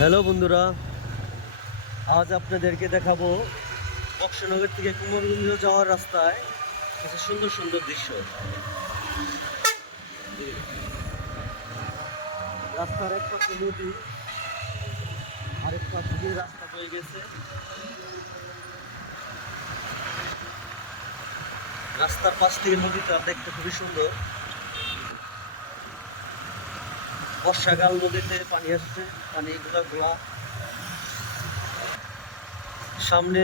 Hello বন্ধুরা, আজ আপনাদেরকে দেখাবো বক্সনগর থেকে কুমারগঞ্জ যাওয়ার রাস্তায় কিছু সুন্দর সুন্দর দৃশ্য। রাস্তার এক পাশে নদী, আরেক পাশে দিয়ে রাস্তা বয়ে গেছে। রাস্তার পাশ থেকে নদীটা দেখতে খুবই সুন্দর। বর্ষাকাল নদীতে পানি আসছে পানি গুলা সামনে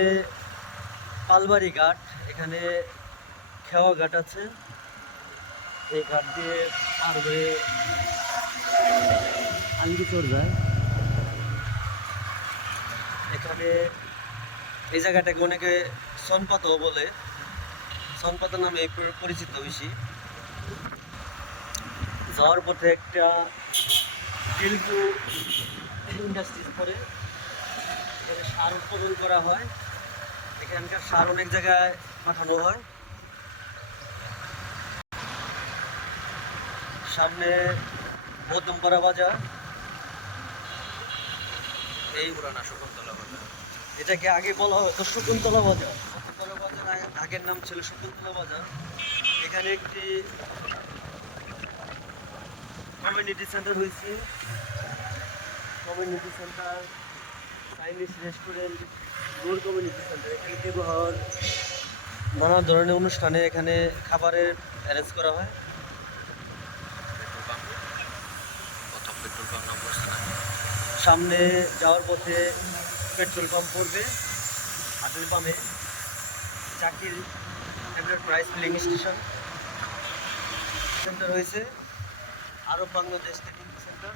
পালবাড়ি ঘাট, এখানে খেওয়া ঘাট আছে। এই ঘাট দিয়ে পার হয়ে আঙ্গিচর যায়। এখানে এই জায়গাটাকে অনেকে সনপাতও বলে। সনপাতা নামে পরিচিত বেশি। যাওয়ার পথে একটা টিলকু ইন্ডাস্ট্রিজ করে এখানে সার উৎপাদন করা হয়, এখানকার সার অনেক জায়গায় পাঠানো হয়। সামনে বৌদ্ধমপাড়া বাজার। এই পুরানা শকুন্তলা বাজার? এটাকে আগে বলা হতো শকুন্তলা বাজার। শকুন্তলা বাজার আগের নাম ছিল শকুন্তলা বাজার। এখানে একটি কমিউনিটি সেন্টার হয়েছে। কমিউনিটি সেন্টার চাইনিজ রেস্টুরেন্ট গোল কমিউনিটি সেন্টার এখানে নানা ধরনের অনুষ্ঠানে এখানে খাবারের অ্যারেঞ্জ করা হয়। সামনে যাওয়ার পথে পেট্রোল পাম্প পড়বে হাটের পাম্পে। চাকির এন্টারপ্রাইজ ফিলিং স্টেশন সেন্টার হয়েছে। আরব বাংলাদেশ ট্রেনিং সেন্টার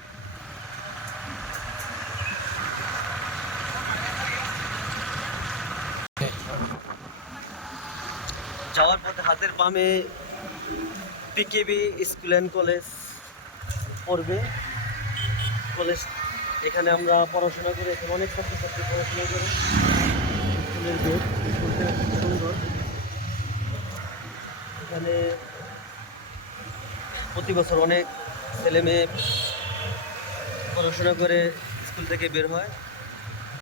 যাওয়ার পথে হাতের বামে পিকেবি স্কুল অ্যান্ড কলেজ পড়বে। কলেজ এখানে আমরা পড়াশোনা করি, এখানে অনেক ছাত্রছাত্রী পড়াশোনা করে। স্কুলের স্কুলটা খুব সুন্দর। এখানে প্রতি বছর অনেক ছেলে মেয়ে পড়াশোনা করে স্কুল থেকে বের হয়।